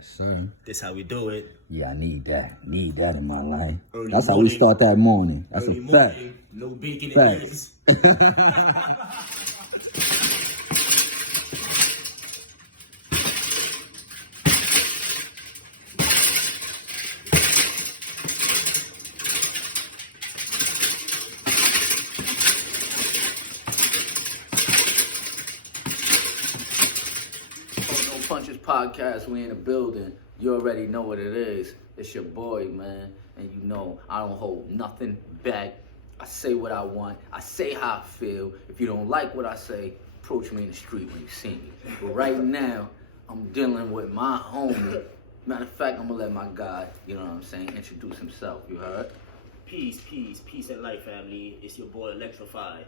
Yes, sir. This how we do it. Yeah, I need that. Need that in my life. Early That's how we morning. start that morning. That's Early a fact. morning, no bacon and Facts. eggs. No Punches Podcast, we in the building. You already know what it is. It's your boy, man. And you know, I don't hold nothing back. I say what I want. I say how I feel. If you don't like what I say, approach me in the street when you see me. But right now, I'm dealing with my homie. Matter of fact, I'm gonna let my guy, you know what I'm saying, introduce himself. You heard? Peace and life, family. It's your boy Electrified,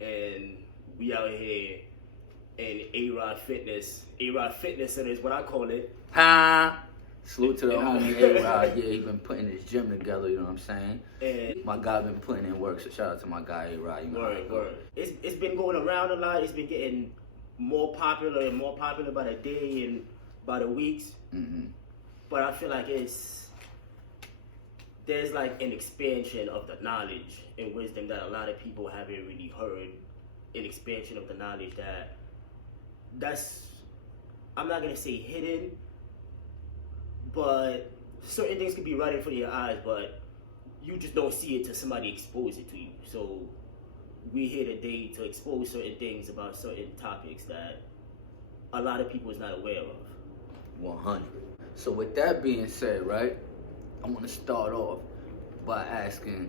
and we out here in A-Rod Fitness. A-Rod Fitness Center is what I call it. Ha! Salute to the homie A-Rod. Yeah, he been putting his gym together, you know what I'm saying? And My guy been putting in work, so shout out to my guy A-Rod. You know how it goes. word. It's been going around a lot. It's been getting more popular and more popular by the day and by the weeks. Mm-hmm. But I feel like there's like an expansion of the knowledge and wisdom that a lot of people haven't really heard. An expansion of the knowledge that's, I'm not gonna say hidden, but certain things could be right in front of your eyes, but you just don't see it till somebody exposes it to you. So we're here today to expose certain things about certain topics that a lot of people is not aware of. 100. So with that being said, right, I want to start off by asking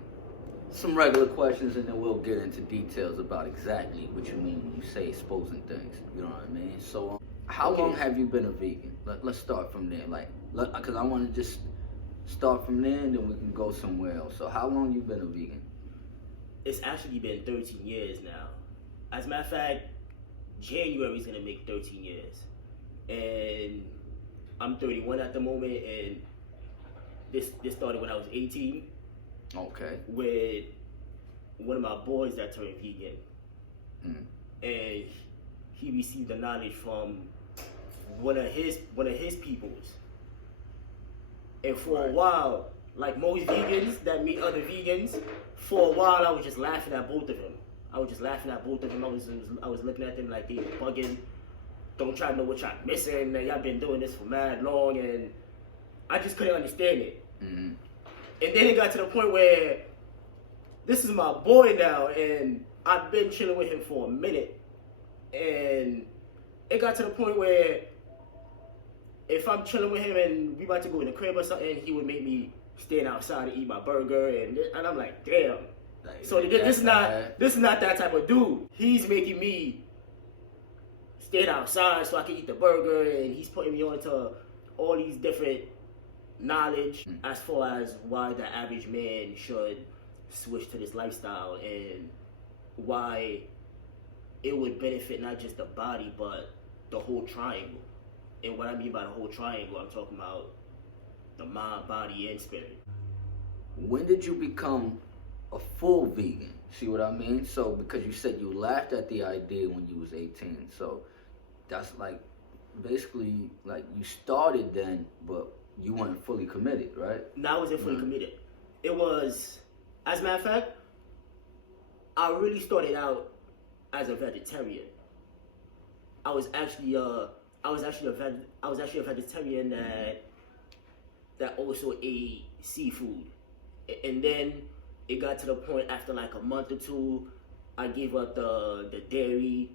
some regular questions, and then we'll get into details about exactly what you mean when you say exposing things. You know what I mean? So how long have you been a vegan? Let's start from there. Because I want to just start from there, and then we can go somewhere else. So how long you been a vegan? It's actually been 13 years now. As a matter of fact, January is going to make 13 years. And I'm 31 at the moment, and this started when I was 18. Okay. With one of my boys that turned vegan. And he received the knowledge from one of his peoples. And for a while, like most vegans that meet other vegans, for a while I was just laughing at both of them. I was looking at them like they bugging. Don't try to know what y'all missing. Y'all been doing this for mad long, and I just couldn't understand it. Mm-hmm. And then it got to the point where this is my boy now, and I've been chilling with him for a minute. And it got to the point where if I'm chilling with him and we about to go in the crib or something, he would make me stand outside and eat my burger, and I'm like, damn. So this is not that type of dude. He's making me stand outside so I can eat the burger, and he's putting me onto all these different knowledge as far as why the average man should switch to this lifestyle and why it would benefit not just the body but the whole triangle. And what I mean by the whole triangle, I'm talking about the mind, body, and spirit. When did you become a full vegan? See what I mean? So because you said you laughed at the idea when you was 18, so that's like basically like you started then, but you weren't fully committed, right? No, I wasn't fully committed. It was, as a matter of fact, I really started out as a vegetarian. I was actually a vegetarian that also ate seafood, and then it got to the point after like a month or two, I gave up the dairy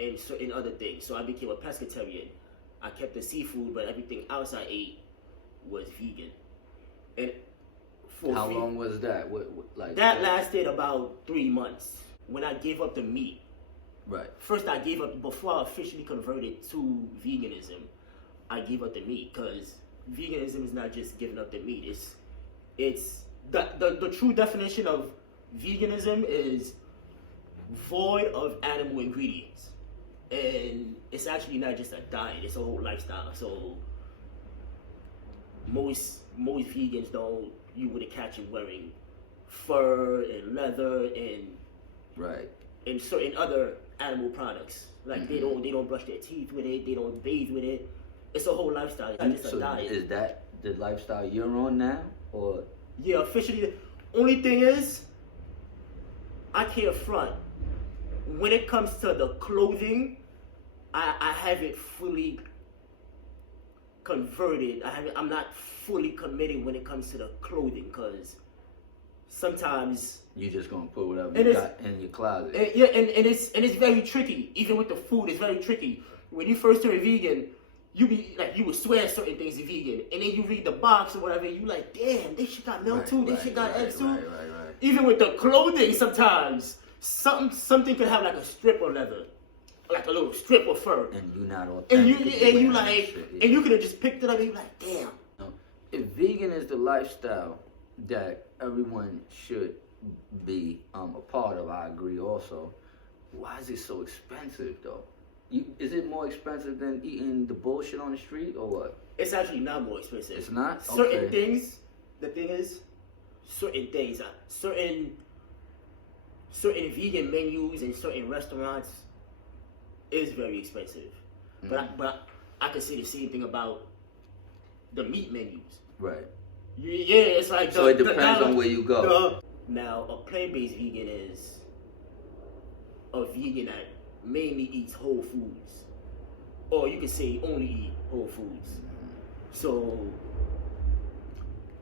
and certain other things, so I became a pescatarian. I kept the seafood, but everything else I ate was vegan. And for how long was that? That lasted about 3 months when I gave up the meat. Right. First I gave up, before I officially converted to veganism, I gave up the meat, because veganism is not just giving up the meat. It's the true definition of veganism is void of animal ingredients. And it's actually not just a diet, it's a whole lifestyle. So most vegans you wouldn't catch them wearing fur and leather and right, and certain other animal products. Like they don't brush their teeth with it, they don't bathe with it. It's a whole lifestyle. It's not just So a diet. is that the lifestyle you're on now, or? Yeah, officially. Only thing is, I can't front. When it comes to the clothing, I haven't fully converted. I'm not fully committed when it comes to the clothing, because sometimes You just gonna put whatever And you it's- got in your closet. and it's very tricky. Even with the food, it's very tricky. When you first turn vegan, you would swear certain things are vegan, and then you read the box or whatever, you like, damn, this shit got milk too, this shit got eggs too. Right. Even with the clothing, sometimes something could have like a strip of leather, like a little strip of fur, And you not authentic. and you wearing that like, shit, yeah. and you could have just picked it up and you like, damn. If vegan is the lifestyle that everyone should be a part of, I agree also. Why is it so expensive though? Is it more expensive than eating the bullshit on the street or what? It's actually not more expensive. It's not? Certain Okay. things. The thing is, certain things, certain vegan menus and certain restaurants is very expensive. But I can say the same thing about the meat menus. Right. Yeah, it's like So it depends on where you go. Now, a plant-based vegan is a vegan that mainly eats whole foods, or you can say only eat whole foods. So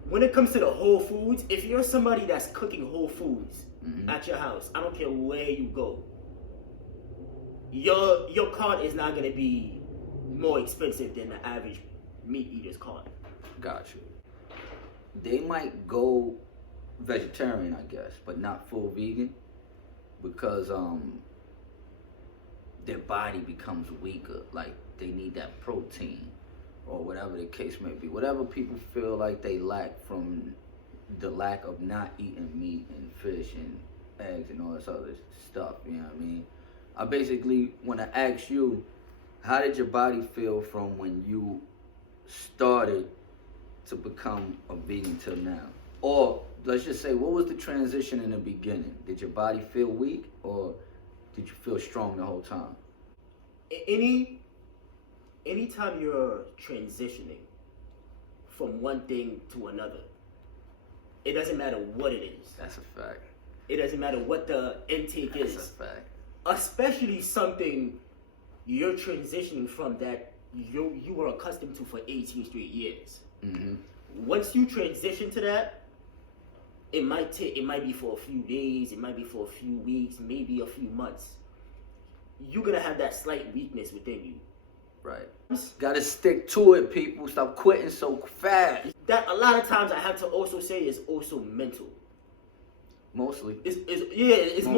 when it comes to the whole foods, if you're somebody that's cooking whole foods at your house, I don't care where you go, your cart is not gonna be more expensive than the average meat eater's cart. Got you. They might go vegetarian, I guess, but not full vegan, because their body becomes weaker. Like they need that protein, or whatever the case may be. Whatever people feel like they lack from the lack of not eating meat and fish and eggs and all this other stuff. You know what I mean? I basically want to ask you, how did your body feel from when you started to become a vegan till now? Or let's just say, what was the transition in the beginning? Did your body feel weak, or did you feel strong the whole time? Anytime you're transitioning from one thing to another, it doesn't matter what it is. That's a fact. It doesn't matter what the intake That's is. a fact. Especially something you're transitioning from that you were accustomed to for 18 straight years. Mm-hmm. Once you transition to that, it might be for a few days, it might be for a few weeks, maybe a few months. You're gonna have that slight weakness within you. Right. Gotta stick to it, people. Stop quitting so fast. That a lot of times I have to also say is also mental. Mostly. It's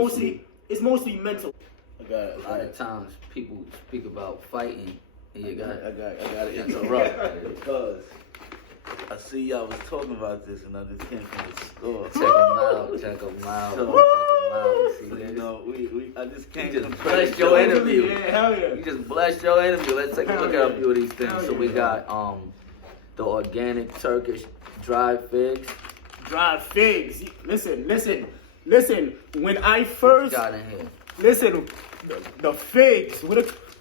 mostly mental. I got it. A lot of times people speak about fighting, and you got I got to interrupt because I see y'all was talking about this, and I just came from the store. check them out. So, See you this? know, I just came You from just the blessed store. your interview. Yeah, hell yeah. You just blessed your interview. Let's take a look at a few of these things. Hell So yeah. we got the organic Turkish dried figs. Dried figs. Listen. When I first Got in here. listen, the figs.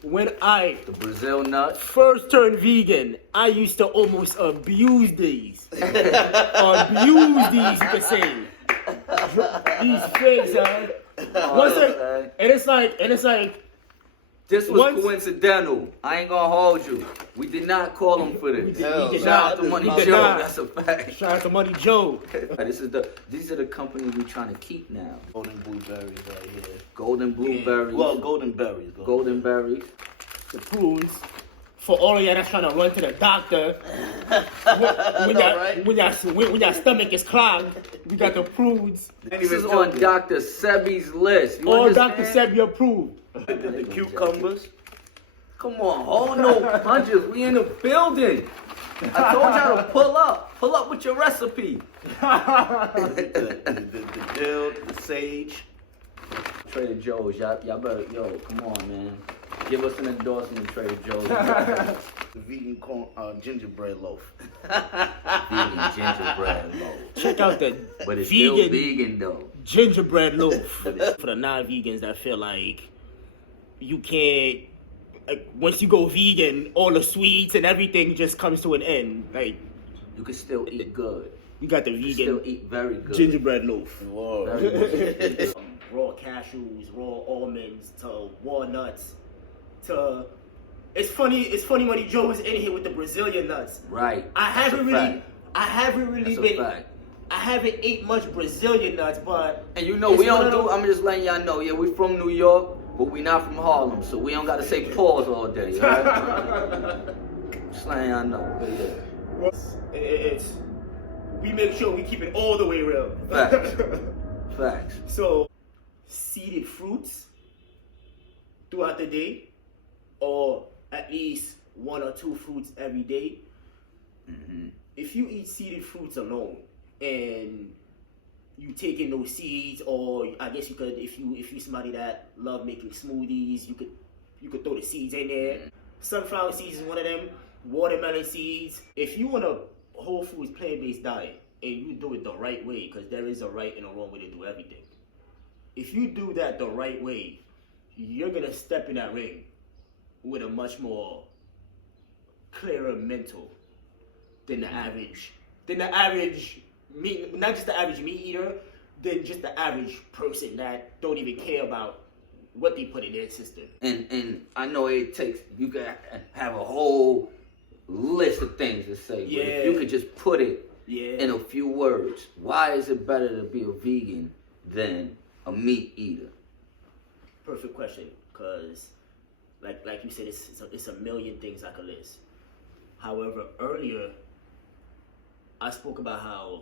When I The Brazil nut. first turned vegan, I used to almost abuse these. You could say. These figs, and it's like This was Once- coincidental. I ain't gonna hold you. We did not call him for this. we Hell did Shout not. out to Money We did Joe. not. That's a fact. Shout out to Money Joe. These are the companies we trying to keep now. Golden blueberries right here. Golden blueberries. Well, golden berries. golden berries. The prunes. For all of y'all that's trying to run to the doctor, when your stomach is clogged, we got the prunes. This is on Dr. Sebi's list. You All understand? Dr. Sebi approved. The cucumbers. Come on, hold no punches. We in the building. I told y'all to pull up. Pull up with your recipe. the dill, the sage. Trader Joe's, y'all better, come on, man. Give us an endorsement, Trader Joe's. The vegan corn, gingerbread loaf. Vegan gingerbread loaf. Check out the But it's still vegan vegan, though. gingerbread loaf. For the non-vegans that feel like you can't like once you go vegan, all the sweets and everything just comes to an end. Like You can still eat good. you got the You can vegan still eat very good. gingerbread loaf. Whoa. Raw cashews, raw almonds, to walnuts, to it's funny when Joe was in here with the Brazilian nuts. Right. I haven't really That's a been fact. I haven't ate much Brazilian nuts, but And you know, it's we one don't of do, those- I'm just letting y'all know, yeah, we from New York, but we not from Harlem, so we don't gotta say pause all day, right? Just letting y'all know, but yeah. it's we make sure we keep it all the way real. Facts. Facts. So seeded fruits throughout the day, or at least 1 or 2 fruits every day. Mm-hmm. If you eat seeded fruits alone and you take in those seeds, or I guess you could, if you somebody that love making smoothies, you could throw the seeds in there. Sunflower seeds is one of them. Watermelon seeds. If you want a whole foods plant-based diet and you do it the right way, because there is a right and a wrong way to do everything. If you do that the right way, you're gonna step in that ring with a much more clearer mental than the average meat, not just the average meat eater, than just the average person that don't even care about what they put in their system. And I know it takes, you can have a whole list of things to say, but Yeah. if you could just put it Yeah. in a few words, why is it better to be a vegan than a meat eater? Perfect question, because like you said, it's a million things I could list. However, earlier I spoke about how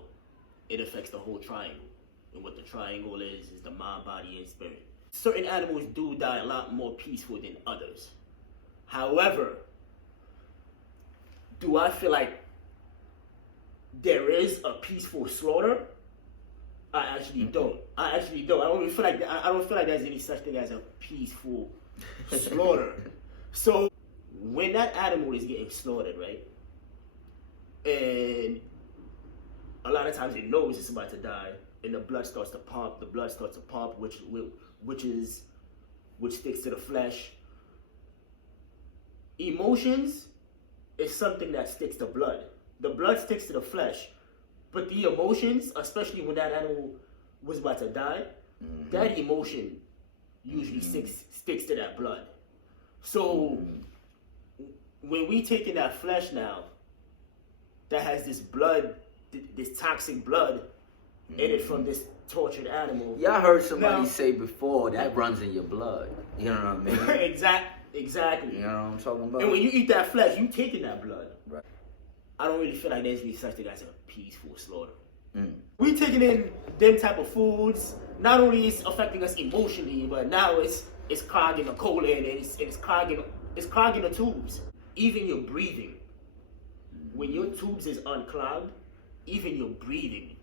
it affects the whole triangle, and what the triangle is the mind, body, and spirit. Certain animals do die a lot more peaceful than others. However, do I feel like there is a peaceful slaughter? I actually don't. I don't feel like there's any such thing as a peaceful slaughter. So when that animal is getting slaughtered, right, and a lot of times it knows it's about to die, and the blood starts to pump. Which sticks to the flesh. Emotions is something that sticks to blood. The blood sticks to the flesh, but the emotions, especially when that animal was about to die, that emotion usually sticks to that blood. So when we take in that flesh now, that has this blood, this toxic blood in it from this tortured animal. Yeah, I heard somebody Now- say before that runs in your blood. You know what I mean? Exactly. You know what I'm talking about? And when you eat that flesh, you taking that blood. Right. I don't really feel like there's really such thing as a peaceful slaughter. Mm. We taking in them type of foods. Not only is affecting us emotionally, but now it's clogging the colon, and it's clogging the tubes. Even your breathing. When your tubes is unclogged, even your breathing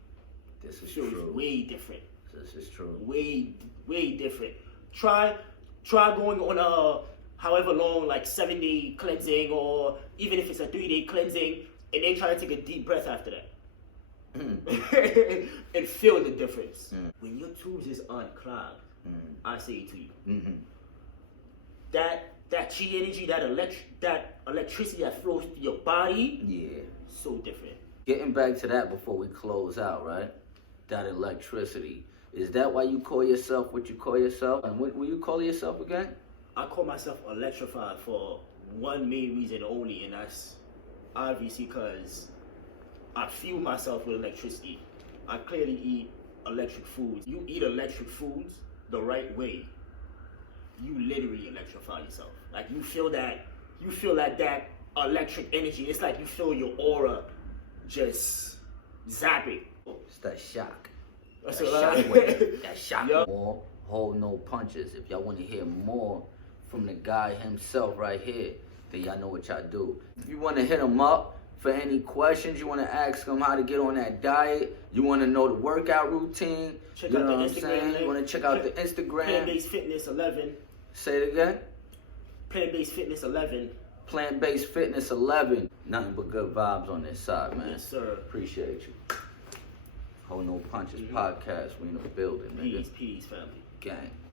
This is feels true. way different. This is true. Way different. Try going on a however long, like 7-day cleansing, or even if it's a 3-day cleansing, and then try to take a deep breath after that. And feel the difference. When your tubes is unclogged, I say it to you. Mm-hmm. That chi energy, that electricity that flows through your body, Yeah. so different. Getting back to that before we close out, right? That electricity. Is that why you call yourself what you call yourself? And what will you call yourself again? I call myself electrified for one main reason only, and that's obviously because I fuel myself with electricity. I clearly eat electric foods. You eat electric foods the right way, you literally electrify yourself. Like you feel that electric energy. It's like you feel your aura just zapping. It's that shock. That's That what I- shock wave. That shock. Yup. More hold no punches. If y'all want to hear more from the guy himself right here, then y'all know what y'all do. If you want to hit him up for any questions, you want to ask him how to get on that diet, you want to know the workout routine, Check you out know the what I'm Instagram saying? link. You want to check out the Instagram. Plant-based fitness 11. Say it again. Plant-based fitness 11. Plant-based fitness 11. Nothing but good vibes on this side, man. Yes, sir. Appreciate you. Hold No Punches podcast. We in the building, nigga. Peace, family. Gang.